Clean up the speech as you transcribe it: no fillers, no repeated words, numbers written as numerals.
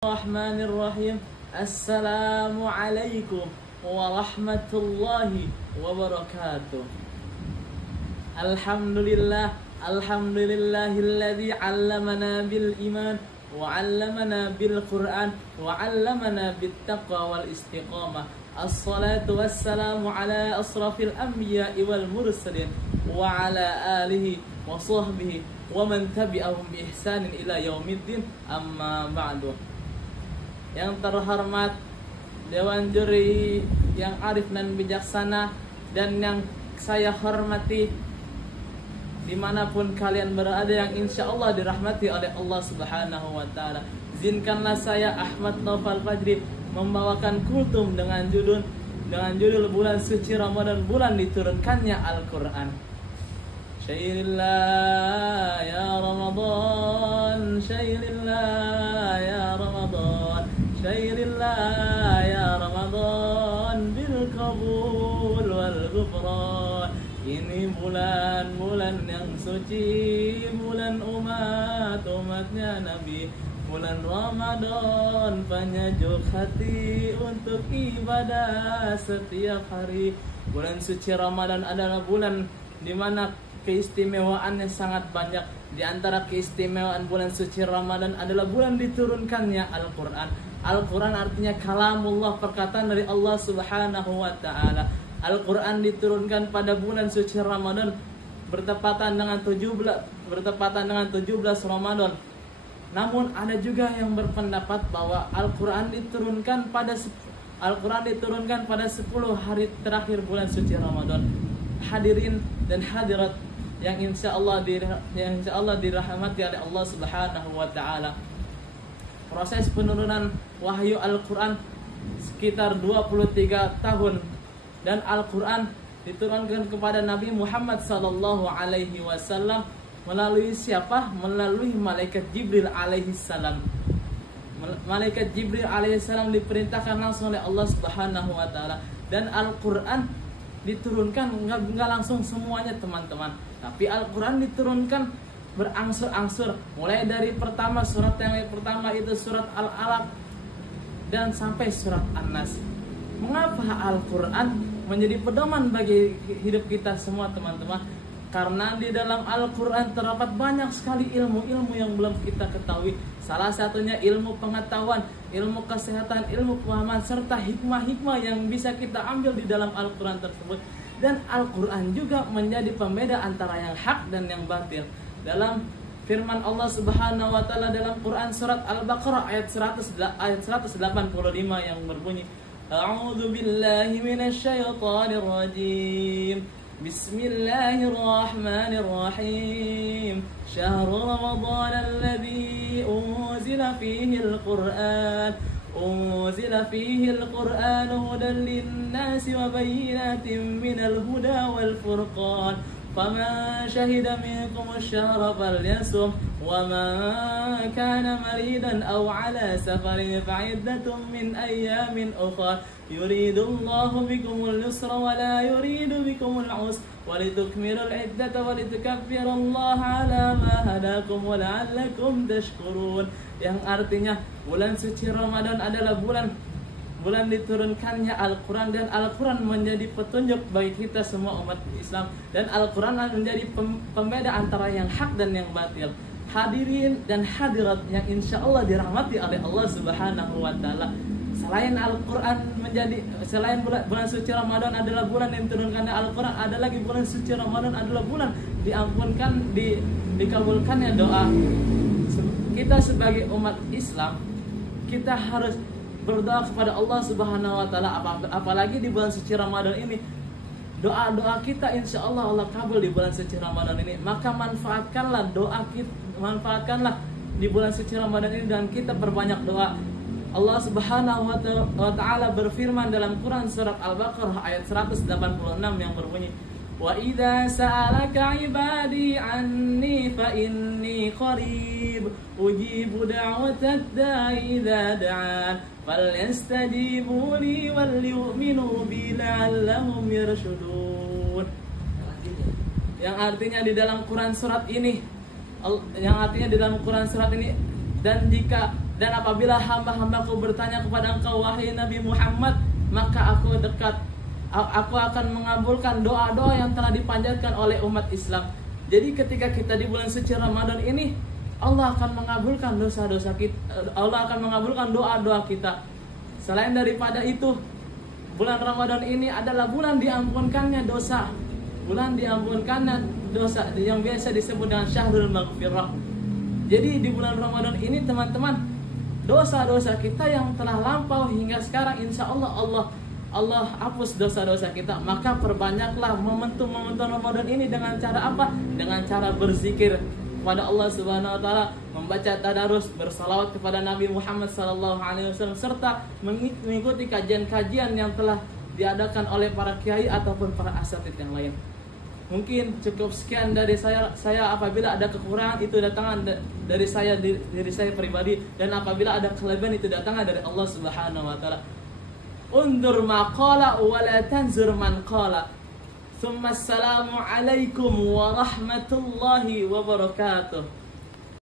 Bismillahirrahmanirrahim. Assalamualaikum warahmatullahi wabarakatuh. Alhamdulillahilladzi 'allamana bil iman wa 'allamana bil Qur'an wa 'allamana bit taqwa wal istiqamah. Assalatu wassalamu ala asrafil anbiya'i wal mursalin wa ala alihi wa sahbihi wa man tabi'ahum bi ihsanin ila yaumiddin. Amma ba'du. Yang terhormat Dewan Juri yang arif dan bijaksana dan yang saya hormati dimanapun kalian berada, yang insya Allah dirahmati oleh Allah Subhanahu wa Ta'ala, izinkanlah saya Ahmad Naufal Fajri membawakan kultum dengan judul bulan suci Ramadan, bulan diturunkannya Al-Quran. Syairillah ya Ramadan, syairillah ya Ramadan, syairillah ya Ramadan bil qabul wal ghufran. Ini bulan yang suci, bulan umatnya Nabi, bulan Ramadan penyejuk hati untuk ibadah setiap hari. Bulan suci Ramadan adalah bulan di mana keistimewaannya sangat banyak. Di antara keistimewaan bulan suci Ramadan adalah bulan diturunkannya Al-Quran. Al-Quran artinya kalamullah, perkataan dari Allah Subhanahu wa Ta'ala. Al-Quran diturunkan pada bulan suci Ramadan bertepatan dengan 17 Ramadan. Namun ada juga yang berpendapat bahwa Al-Quran diturunkan pada 10 hari terakhir bulan suci Ramadan. Hadirin dan hadirat yang insya Allah dirahmati oleh Allah Subhanahu wa Ta'ala, proses penurunan wahyu Al-Quran sekitar 23 tahun, dan Al-Quran diturunkan kepada Nabi Muhammad sallallahu alaihi wasallam melalui siapa? Melalui malaikat Jibril alaihi salam. Malaikat Jibril alaihi salam diperintahkan langsung oleh Allah Subhanahu wa Ta'ala, dan Al-Quran diturunkan nggak langsung semuanya teman-teman, tapi Al-Quran diturunkan berangsur-angsur, mulai dari surat yang pertama itu surat Al-Alaq dan sampai surat An-Nas. Mengapa Al-Quran menjadi pedoman bagi hidup kita semua teman-teman? Karena di dalam Al-Quran terdapat banyak sekali ilmu-ilmu yang belum kita ketahui. Salah satunya ilmu pengetahuan, ilmu kesehatan, ilmu pemahaman, serta hikmah-hikmah yang bisa kita ambil di dalam Al-Quran tersebut. Dan Al-Quran juga menjadi pembeda antara yang hak dan yang batil. Dalam firman Allah Subhanahu wa Ta'ala dalam Quran surat Al-Baqarah ayat 185 yang berbunyi, A'udzu billahi minasyaitonir rajim. Bismillahirrahmanirrahim. Syahrul Ramadan alladzi unzila fihi al-Qur'an hudan lin-nasi wa bayyinatin minal huda wal furqan. فَمَنْ شَهِدَ مِنْكُمُ الشَّهْرَ فَلْيَصُمْهُ وَمَنْ كَانَ مَرِيضًا أَوْ عَلَى سَفَرٍ فَعِدَّةٌ مِنْ أَيَّامٍ أُخَرَ يُرِيدُ اللَّهُ بِكُمُ الْيُسْرَ وَلَا يُرِيدُ بِكُمُ الْعُسْرَ وَلِتُكْمِلُوا الْعِدَّةَ وَلِتُكَبِّرُوا اللَّهَ عَلَى مَا هَدَاكُمْ وَلَعَلَّكُمْ تَشْكُرُونَ. Yang artinya bulan suci Ramadan adalah bulan diturunkannya Al-Quran, dan Al-Quran menjadi petunjuk bagi kita semua umat Islam, dan Al-Quran menjadi pembeda antara yang hak dan yang batil. Hadirin dan hadirat yang insya Allah dirahmati oleh Allah Subhanahu wa Ta'ala, selain bulan suci Ramadan adalah bulan yang diturunkannya Al-Quran, ada lagi bulan suci Ramadan adalah bulan dikabulkannya doa. Kita sebagai umat Islam, kita harus berdoa kepada Allah Subhanahu wa Ta'ala, apalagi di bulan suci Ramadan ini. Doa-doa kita insya Allah kabul di bulan suci Ramadan ini. Maka manfaatkanlah di bulan suci Ramadan ini, dan kita perbanyak doa. Allah Subhanahu wa Ta'ala berfirman dalam Quran surat Al-Baqarah ayat 186 yang berbunyi, Wa idza sa'alaka 'ibadi 'anni fa inni qarib ujibu da'watad da'i idza da'an falyastajibu li wal yu'minu bi la'allahum yarshudun. Yang artinya di dalam Quran surat ini, dan jika Dan apabila hamba-hambaku bertanya kepada engkau wahai Nabi Muhammad, maka aku akan mengabulkan doa-doa yang telah dipanjatkan oleh umat Islam. Jadi ketika kita di bulan suci Ramadan ini, Allah akan mengabulkan dosa-dosa kita, Allah akan mengabulkan doa-doa kita. Selain daripada itu, bulan Ramadan ini adalah bulan diampunkannya dosa. Bulan diampunkannya dosa yang biasa disebut dengan Syahrul Maghfirah. Jadi di bulan Ramadan ini teman-teman, dosa-dosa kita yang telah lampau hingga sekarang insya Allah hapus dosa-dosa kita. Maka perbanyaklah momentum-momentum Ramadan ini dengan cara apa? Dengan cara berzikir kepada Allah Subhanahu wa taala, membaca tadarus, bersalawat kepada Nabi Muhammad sallallahu alaihi wasallam, serta mengikuti kajian-kajian yang telah diadakan oleh para kiai ataupun para asatidz yang lain. Mungkin cukup sekian dari saya. Apabila ada kekurangan itu datangnya dari saya, diri saya pribadi, dan apabila ada kelebihan itu datangnya dari Allah Subhanahu wa taala. Undur ma qala wa la tanzur man qala. Tsumma assalamu alaikum warahmatullahi wabarakatuh.